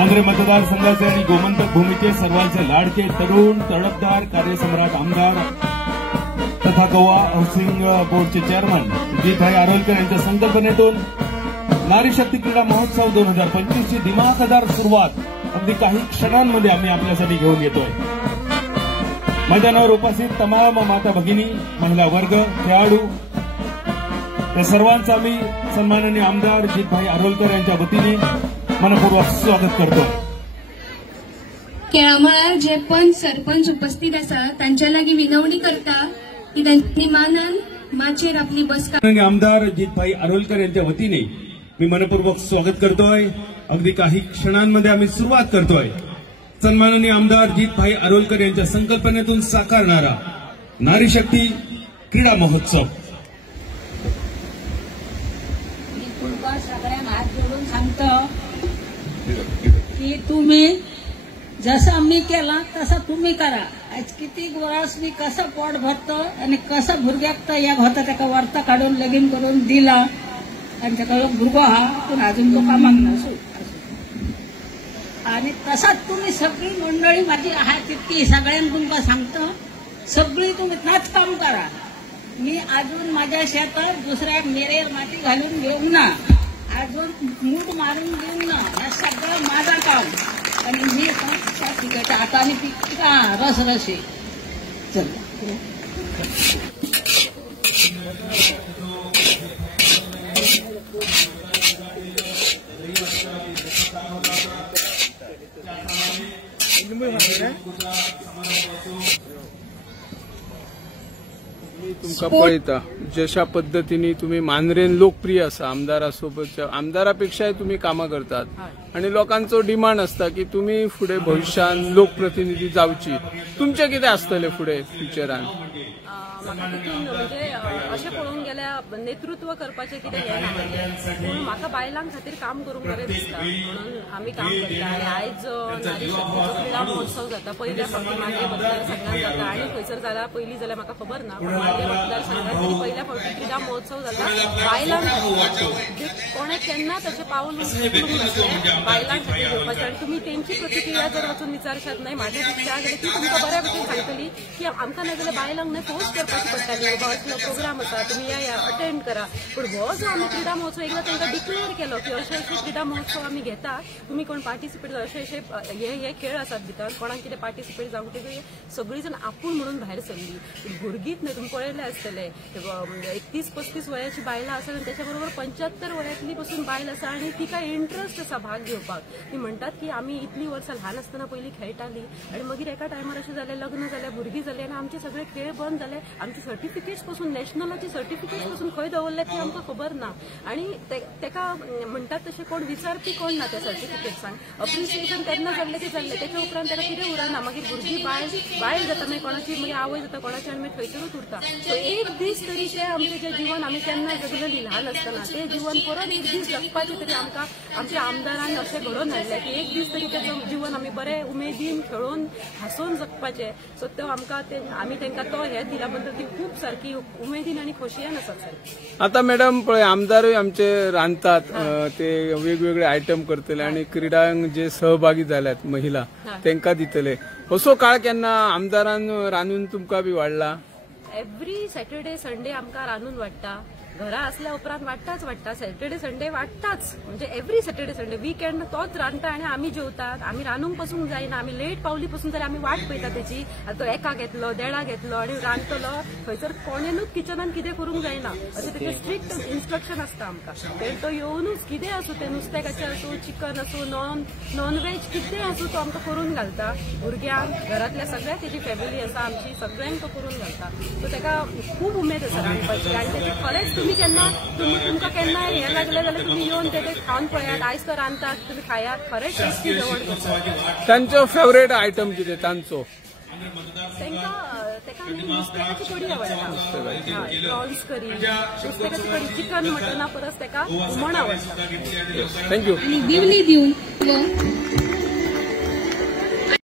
मांजरे मतदारसंघाचे आणि गोमंतक भूमीचे सर्वांचे लाडके तरुण तडफदार कार्यसम्राट आमदार तथा गोवा हाऊसिंग बोर्डचे चेअरमन जितभाई आरोलकर यांच्या संकल्पनेतून नारी शक्ती क्रीडा महोत्सव 2025 ची दिमाखदार सुरुवात अगदी काही क्षणांमध्ये आम्ही आपल्यासाठी घेऊन येतोय। मैदानावर उपस्थित तमाम माता भगिनी, महिला वर्ग, खेळाडू या सर्वांचं आम्ही सन्माननीय आमदार जितभाई आरोलकर यांच्या वतीने मनपूर्वक स्वागत करतो। खेळामळार जे पण सरपंच उपस्थित आसा तांच्या लागीं विनवणी करता की त्यांनी मानान माचेर आपली बसका आमदार जितभाई आरोलकर यांच्या वतीने मी मनपूर्वक स्वागत करतोय। अगदी काही क्षणांमध्ये आम्ही सुरुवात करतोय। सन्माननीय आमदार जितभाई आरोलकर यांच्या संकल्पनेतून साकारणारा नारी शक्ती क्रीडा महोत्सव। सगळ्यांना हात जोडून सांगतो की तुम्ही जसं मी केला तसं तुम्ही करा। आज किती वर्ष मी कसं पोट भरतो आणि कसं भुरग्याक या होता त्याका वार्ता काढून लगीन करून दिला आणि त्याका भुरगो हा पण अजून तो कामाक नसू आणि तसाच तुम्ही सगळी मंडळी माझी आहात तितकी सगळ्यांना तुमका सांगतो सगळी तुम्ही नाच काम करा। मी अजून माझ्या शेतात दुसऱ्या मेरेर माती घालून घेऊन ना, अजून मूठ मारून घेऊन ना, हे सगळं माझं काम आणि मी पिकाच्या हाताने पिका रस रसे चल तुमका पळयता जशा पद्धतीने तुम्ही मांद्रेन लोकप्रिय असा आमदारासोबतच्या आमदारापेक्षाही तुम्ही कामां करतात आणि लोकांचो डिमांड असता की तुम्ही फुडें भविष्यान लोकप्रतिनिधी जावची। तुमचे कितें आसतले फुडें फ्युचरान? म्हाका तितून म्हणजे अशें पळोवंक गेल्यार नेतृत्व करपाचें कितें हें ना पूण म्हाका बायलां खातीर काम करूंक बरें दिसता म्हणून आमी काम करता। आनी आयज नारी शक्तीचो क्रीडा महोत्सव जाता पयल्या फावटी मांद्रे मतदारसंघात जाता आनी खंयसर जाला पयलीं जाल्यार म्हाका खबर ना पूण मांद्रे मतदारसंघात तरी पयल्या फावटी क्रीडा महोत्सव जाता बायलां खातीर। कोणें केन्नाच अशें पावल उखलूंक नासलें बायलां खातीर घेवपाचें आनी तुमी तेंची प्रतिक्रिया जर वचून विचारशात न्हय म्हाज्या दिसता जाल्यार ती तुमकां बऱ्या भशेन सांगतली की आमकां नाजाल्यार बायलांक न्हय फोर्स करपाची पडटाली बाबा असलो प्रोग्राम आसा तुमी या अटेंड करा। पूण हो जो आमी क्रीडा महोत्सव एकदा तांकां डिक्लेअर केलो की अशे अशे क्रीडा महोत्सव आमी घेता तुमी कोण पार्टिसिपेट अशे अशे हे खेळ आसात भितर कोणाक कितें पार्टिसिपेट जावंक ते सगळीं जाण आपूण म्हणून भायर सरली भुरगींच न्हय तुमी पळयले आसतले 31-35 वयाची बायलां आसात आनी त्याच्या बरोबर 75 वयातली पासून बायल आसा आनी तिका इंट्रस्ट आसा भाग घेवपाक। ती म्हणटात की आमी इतली वर्सां ल्हान आसतना पयलीं खेळटाली आनी मागीर एका टायमार अशें जालें लग्न जालें भुरगीं जालीं आनी आमचे सगळे खेळ बंद जाले आमचे सर्टिफिकेट्स पासून नॅशनलाची सर्टिफिकेट्स पासून खंय दवरले ते आमकां खबर ना आनी तेका म्हणटात तशें कोण विचारपी कोण ना त्या सर्टिफिकेट्सांक अप्रिसिएशन तेन्ना जाल्लें ते जाल्लें तेच्या उपरांत ताका कितें उरना मागीर भुरगीं बायल जाता मागीर कोणाची मागीर आवय जाता कोणाची आनी मागीर थंयसरूच उरता। सो एक दीस तरी ते आमचें जें जिवन आमी केन्ना जगलेलीं ल्हान आसतना तें जिवन परत एक दीस जगपाचें तरी आमकां आमच्या आमदारान अशें घडोवन हाडलें की एक दीस तरी तें जिवन आमी बरें उमेदीन खेळून हांसून जगपाचें। सो तो आमकां आमी तांकां तो हे दिल्या बद्दल ती खूब सारकी उमेदीन आणि खोशयेन आसात। आता मॅडम पळय आमदारूय आमचे रांदतात ते वेगवेगळे आयटम करतले आणि क्रीडांक जे सहभागी झाल्यात महिला तांकां दितले असो काळ केन्ना आमदारान रांदून तुमकां बी वाडला? एव्हरी सॅटर्डे संडे आमकां रांदून वाडटा घरा असल्या उपरांत वाडटा सॅटर्डे संडे वाडटाच म्हणजे एव्हरी सॅटर्डे संडे वीकेंड तोच रांदता आनी आमी जेवतात आमी रांदूंक पासूंक जायना आमी लेट पावली पासून जाल्यार आमी वाट पळयता तेची तो एका घेतलो देडा घेतलो आनी रांदतलो खंयसर कोणेनूच किचनान कितें करूंक जायना अशें तेचे स्ट्रिक्ट इन्स्ट्रक्शन आसता आमकां। तर तो येवनूच कितें आसूं तें नुस्त्याचें आसूं चिकन आसूं नॉन व्हेज कितें आसूं तो आमकां करून घालता भुरग्यांक घरांतल्या सगळ्या तेजी फॅमिली आसा आमची सगळ्यांक तो करून घालता। सो तेका खूब उमेद आसा रांदपाची आनी तेची खरेंच तुमी केन्ना तुमकां केन्ना हें लागलें जाल्यार तुमी येवन ते खावन पळयात आयज तो रांदतात तुमी खायात खरेंच टेस्टी जेवण करतात। तांचो फेवरेट आयटम कितें तांचो? तेका आमी नुस्त्याची कडी आवडटा प्रॉन्स करी नुस्त्याची कडी चिकन मटना परस तेका हुमण आवडटा। थँक्यू। दिवली दिवन